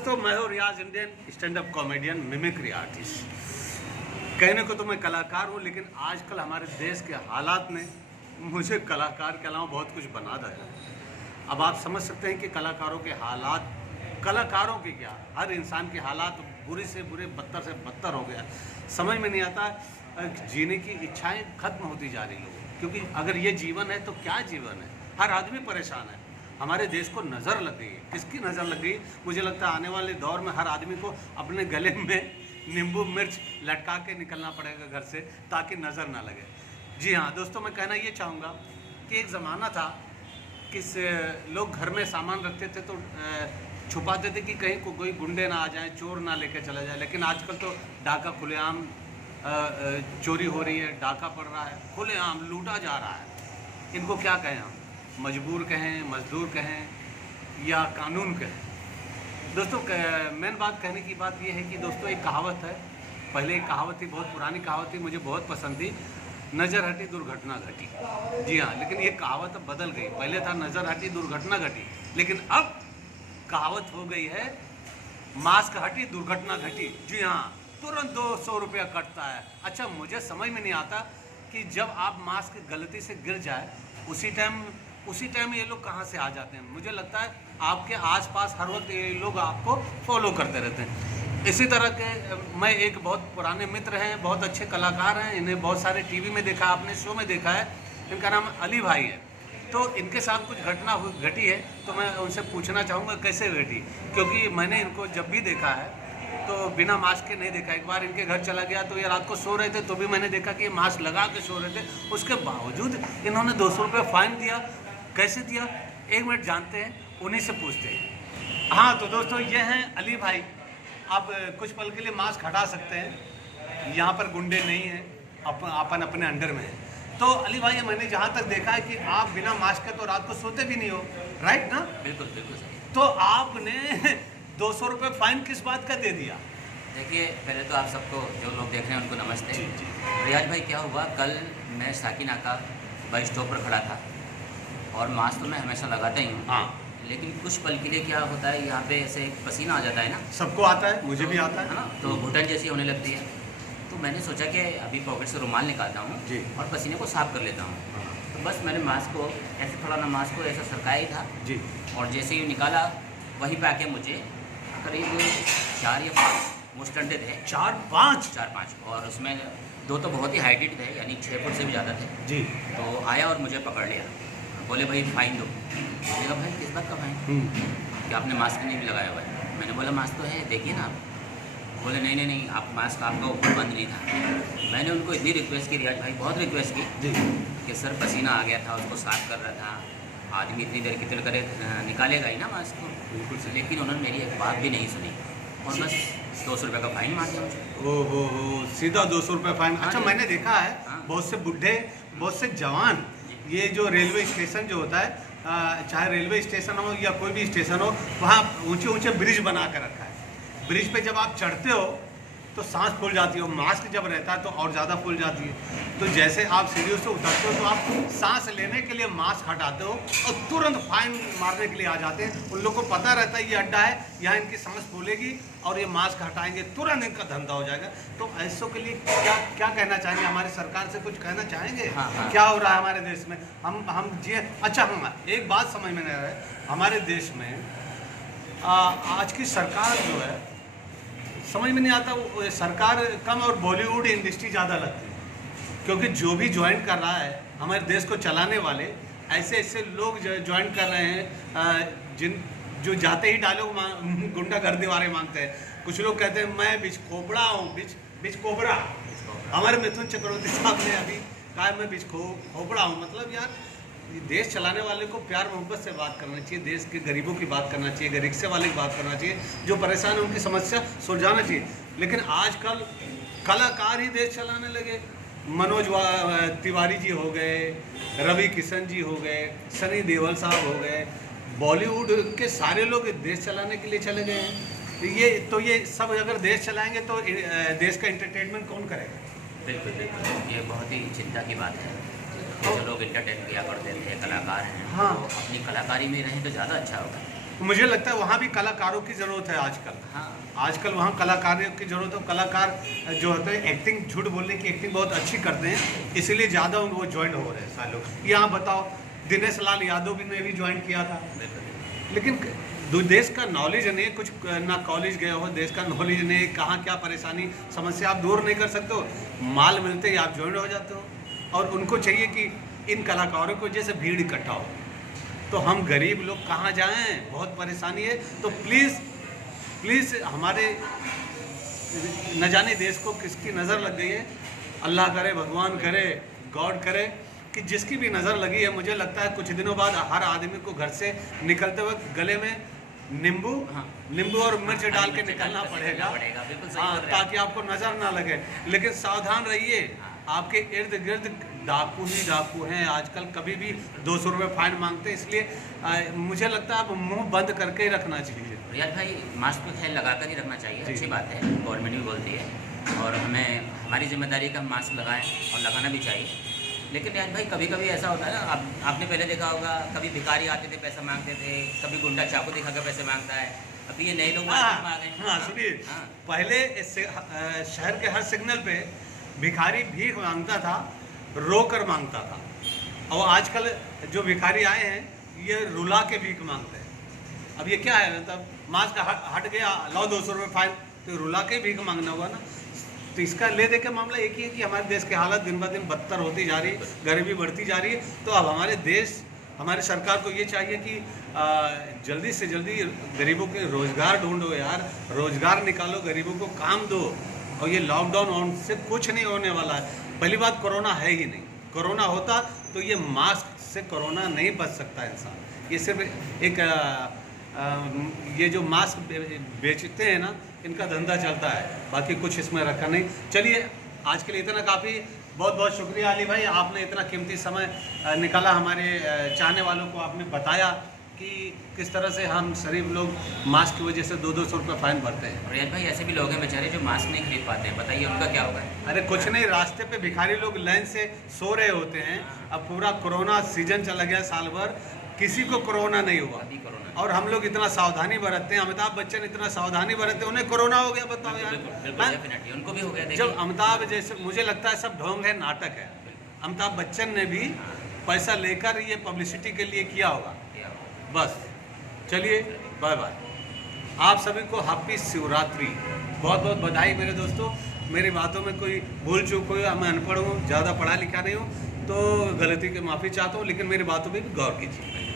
तो मैं हूँ Riyaz, Indian stand up comedian, mimicry artist. कहने को तो मैं कलाकार हूँ, लेकिन आजकल हमारे देश के हालात ने मुझे कलाकार के अलावा बहुत कुछ बना दिया है। अब आप समझ सकते हैं कि कलाकारों के हालात, कलाकारों के क्या, हर इंसान के हालात बुरे से बुरे, बदतर से बदतर हो गया। समझ में नहीं आता, जीने की इच्छाएं खत्म होती जा रही लोगों, क्योंकि अगर ये जीवन है तो क्या जीवन है। हर आदमी परेशान है। हमारे देश को नज़र लग गई है। किसकी नज़र लग गई? मुझे लगता है आने वाले दौर में हर आदमी को अपने गले में नींबू मिर्च लटका के निकलना पड़ेगा घर से, ताकि नज़र ना लगे। जी हाँ दोस्तों, मैं कहना ये चाहूँगा कि एक ज़माना था कि लोग घर में सामान रखते थे तो छुपाते थे कि कहीं को कोई गुंडे ना आ जाएं, चोर ना लेके चला जाए। लेकिन आजकल तो डाका खुलेआम चोरी हो रही है, डाका पड़ रहा है, खुलेआम लूटा जा रहा है। इनको क्या कहें हम? मजबूर कहें, मजदूर कहें या कानून कहें? दोस्तों मेन बात कहने की बात यह है कि दोस्तों एक कहावत है, पहले एक कहावत थी, बहुत पुरानी कहावत थी, मुझे बहुत पसंद थी, नज़र हटी दुर्घटना घटी। जी हाँ, लेकिन ये कहावत अब बदल गई। पहले था नज़र हटी दुर्घटना घटी, लेकिन अब कहावत हो गई है मास्क हटी दुर्घटना घटी। जी हाँ, तुरंत 200 रुपया कटता है। अच्छा, मुझे समझ में नहीं आता कि जब आप मास्क गलती से गिर जाए उसी टाइम ये लोग कहाँ से आ जाते हैं। मुझे लगता है आपके आसपास हर वक्त ये लोग आपको फॉलो करते रहते हैं। इसी तरह के मैं एक बहुत पुराने मित्र हैं, बहुत अच्छे कलाकार हैं, इन्हें बहुत सारे टीवी में देखा, आपने शो में देखा है, इनका नाम अली भाई है। तो इनके साथ कुछ घटना घटी है, तो मैं उनसे पूछना चाहूँगा कैसे घटी, क्योंकि मैंने इनको जब भी देखा है तो बिना मास्क के नहीं देखा। एक बार इनके घर चला गया तो ये रात को सो रहे थे, तो भी मैंने देखा कि ये मास्क लगा के सो रहे थे। उसके बावजूद इन्होंने 200 रुपये फ़ाइन दिया। कैसे दिया? एक मिनट, जानते हैं, उन्हीं से पूछते हैं। हाँ तो दोस्तों, ये हैं अली भाई। आप कुछ पल के लिए मास्क हटा सकते हैं, यहाँ पर गुंडे नहीं हैं, अपन अपने अंडर में है। तो अली भाई, मैंने जहाँ तक देखा है कि आप बिना मास्क के तो रात को सोते भी नहीं हो, राइट ना? बिल्कुल बिल्कुल सही। तो आपने 200 रुपये फाइन किस बात का दे दिया? देखिए, पहले तो आप सबको, जो लोग देख रहे हैं उनको नमस्ते। जी जी। रियाज भाई, क्या हुआ, कल मैं साकिनाका बस स्टॉप पर खड़ा था और मास्क तो मैं हमेशा लगाता ही हूँ। हाँ, लेकिन कुछ पल के लिए क्या होता है, यहाँ पे ऐसे पसीना आ जाता है ना। सबको आता है, मुझे भी आता है ना, तो घुटन जैसी होने लगती है। तो मैंने सोचा कि अभी पॉकेट से रुमाल निकालता हूँ जी, और पसीने को साफ कर लेता हूँ। तो बस मैंने मास्क को ऐसे, थोड़ा ना मास्क को ऐसा सरकाया ही था जी, और जैसे ही निकाला वहीं पे आके मुझे करीब 4 या 5 मुस्टंडे थे। 4-5 और उसमें 2 तो बहुत ही हाइटेड थे, यानी 6 फुट से भी ज़्यादा थे जी। तो आया और मुझे पकड़ लिया। बोले भाई फ़ाइन दो। मैंने कहा भाई किस बात का फ़ाइन? कि आपने मास्क नहीं लगाया हुआ है। मैंने बोला मास्क तो है, देखिए ना आप। बोले नहीं, आप मास्क आपका ऊपर बंद नहीं था। मैंने उनको इतनी रिक्वेस्ट की, रियाज भाई बहुत रिक्वेस्ट की जी कि सर पसीना आ गया था, उसको साफ कर रहा था, आदमी इतनी देर कितने करे निकालेगा ही ना मास्क को। बिल्कुल सही। लेकिन उन्होंने मेरी एक बात भी नहीं सुनी और बस 200 रुपये का फ़ाइन मार दिया मुझे। ओ सीधा 200 रुपये फाइन। अच्छा, हाँ, मैंने देखा है हाँ, बहुत से बुढ़े, बहुत से जवान, ये जो रेलवे स्टेशन जो होता है, चाहे रेलवे स्टेशन हो या कोई भी स्टेशन हो, वहाँ ऊंचे ऊंचे ब्रिज बना कर रखा है। ब्रिज पे जब आप चढ़ते हो तो सांस फूल जाती है, मास्क जब रहता है तो और ज़्यादा फूल जाती है। तो जैसे आप सीढ़ियों से उतरते हो तो आप सांस लेने के लिए मास्क हटाते हो और तुरंत फाइन मारने के लिए आ जाते हैं। उन लोग को पता रहता है ये अड्डा है, यहाँ इनकी सांस फूलेगी और ये मास्क हटाएंगे, तुरंत इनका धंधा हो जाएगा। तो ऐसों के लिए क्या कहना चाहेंगे? हमारी सरकार से कुछ कहना चाहेंगे? हाँ। क्या हो रहा है हमारे देश में? हम जी। अच्छा, हम एक बात समझ में नहीं आ रहा है, हमारे देश में आज की सरकार जो है, समझ में नहीं आता, वो सरकार कम और बॉलीवुड इंडस्ट्री ज़्यादा लगती है। क्योंकि जो भी ज्वाइन कर रहा है हमारे देश को चलाने वाले, ऐसे लोग ज्वाइन कर रहे हैं जो जाते ही डायलॉग गुंडागर्दी वाले मांगते हैं। कुछ लोग कहते हैं मैं बिच खोपड़ा हूँ, बिच कोबरा। हमारे मिथुन चक्रवर्ती साहब ने अभी कहा मैं बिच खोपड़ा हूँ। मतलब यार, देश चलाने वाले को प्यार मोहब्बत से बात करना चाहिए, देश के गरीबों की बात करना चाहिए, रिक्शे वाले की बात करना चाहिए, जो परेशान है उनकी समस्या सुलझाना चाहिए। लेकिन आजकल कलाकार ही देश चलाने लगे। मनोज तिवारी जी हो गए, रवि किशन जी हो गए, सनी देओल साहब हो गए, बॉलीवुड के सारे लोग देश चलाने के लिए चले गए हैं। ये सब अगर देश चलाएंगे तो देश का एंटरटेनमेंट कौन करेगा? बिल्कुल, ये बहुत ही चिंता की बात है। जो लोग इंटरटेन किया करते थे, कलाकार हैं, हाँ, तो अपनी कलाकारी में रहें तो ज़्यादा अच्छा होगा। मुझे लगता है वहाँ भी कलाकारों की ज़रूरत है आजकल। हाँ, आजकल वहाँ कलाकारों की ज़रूरत है। कलाकार जो होते हैं एक्टिंग, झूठ बोलने की एक्टिंग बहुत अच्छी करते हैं, इसीलिए ज़्यादा वो ज्वाइन हो रहे हैं सारे लोग। यहाँ बताओ, दिनेश लाल यादव ने भी ज्वाइन किया था, लेकिन देश का नॉलेज नहीं है, कुछ ना कॉलेज गए हो, देश का नॉलेज नहीं है, कहाँ क्या परेशानी समस्या आप दूर नहीं कर सकते हो, माल मिलते ही आप ज्वाइन हो जाते हो। और उनको चाहिए कि इन कलाकारों को जैसे भीड़ इकट्ठा हो, तो हम गरीब लोग कहाँ जाएं, बहुत परेशानी है। तो प्लीज़ हमारे न जाने देश को किसकी नज़र लग गई है, अल्लाह करे, भगवान करे, गॉड करे कि जिसकी भी नज़र लगी है, मुझे लगता है कुछ दिनों बाद हर आदमी को घर से निकलते वक्त गले में नींबू और मिर्च डाल के निकलना पड़ेगा। बिल्कुल सही हाँ, बोल रहे हैं। ताकि आपको नज़र ना लगे। लेकिन सावधान रहिए, आपके इर्द गिर्द डाकू ही डाकू हैं आजकल, कभी भी 200 रुपये फाइन मांगते हैं। इसलिए मुझे लगता है आप मुंह बंद करके ही रखना चाहिए। रियाज भाई, मास्क तो खैर लगा कर ही रखना चाहिए, अच्छी बात है, गवर्नमेंट भी बोलती है और हमारी जिम्मेदारी का मास्क लगाएं और लगाना भी चाहिए। लेकिन रियाज भाई, कभी कभी ऐसा होता है ना, आपने पहले देखा होगा, कभी भिखारी आते थे पैसा मांगते थे, कभी गुंडा चाकू दिखा कर पैसे मांगता है, अभी ये नए लोग मार्केट में आ गए। हाँ, सुनिए, पहले शहर के हर सिग्नल पे भिखारी भीख मांगता था, रोकर मांगता था, और आजकल जो भिखारी आए हैं ये रुला के भीख मांगते हैं। अब ये क्या है, मतलब मास्क हट गया, लाओ 200 रुपये फाइन, तो रुला के भीख मांगना हुआ ना। तो इसका ले दे के मामला एक ही है कि हमारे देश की हालत दिन ब दिन बदतर होती जा रही है, गरीबी बढ़ती जा रही है। तो अब हमारे सरकार को ये चाहिए कि जल्दी से जल्दी गरीबों के रोज़गार ढूंढो यार, रोज़गार निकालो, गरीबों को काम दो। और ये लॉकडाउन से कुछ नहीं होने वाला है। पहली बात, कोरोना है ही नहीं। कोरोना होता तो ये मास्क से कोरोना नहीं बच सकता इंसान। ये सिर्फ एक ये जो मास्क बेचते हैं ना, इनका धंधा चलता है, बाकी कुछ इसमें रखा नहीं। चलिए, आज के लिए इतना काफ़ी। बहुत बहुत शुक्रिया अली भाई, आपने इतना कीमती समय निकाला, हमारे चाहने वालों को आपने बताया कि किस तरह से हम शरीफ लोग मास्क की वजह से 200-200 रुपये फाइन भरते हैं। और रियाज भाई, ऐसे भी लोग हैं बेचारे जो मास्क नहीं खरीद पाते हैं, बताइए उनका क्या होगा। अरे कुछ नहीं, रास्ते पे भिखारी लोग लाइन से सो रहे होते हैं। अब पूरा कोरोना सीजन चला गया, साल भर किसी को कोरोना नहीं हुआ, और हम लोग इतना सावधानी बरतते हैं। अमिताभ बच्चन इतना सावधानी बरतते हैं, उन्हें कोरोना हो गया, बताओ यार। उनको भी हो गया। जब अमिताभ जैसे, मुझे लगता है सब ढोंग है, नाटक है। अमिताभ बच्चन ने भी पैसा लेकर ये पब्लिसिटी के लिए किया होगा बस। चलिए, बाय बाय। आप सभी को हैप्पी शिवरात्रि, बहुत बहुत बधाई मेरे दोस्तों। मेरी बातों में कोई भूल चूक हुई, मैं अनपढ़ हूँ, ज़्यादा पढ़ा लिखा नहीं हूँ, तो गलती की माफ़ी चाहता हूँ, लेकिन मेरी बातों में भी गौर कीजिए।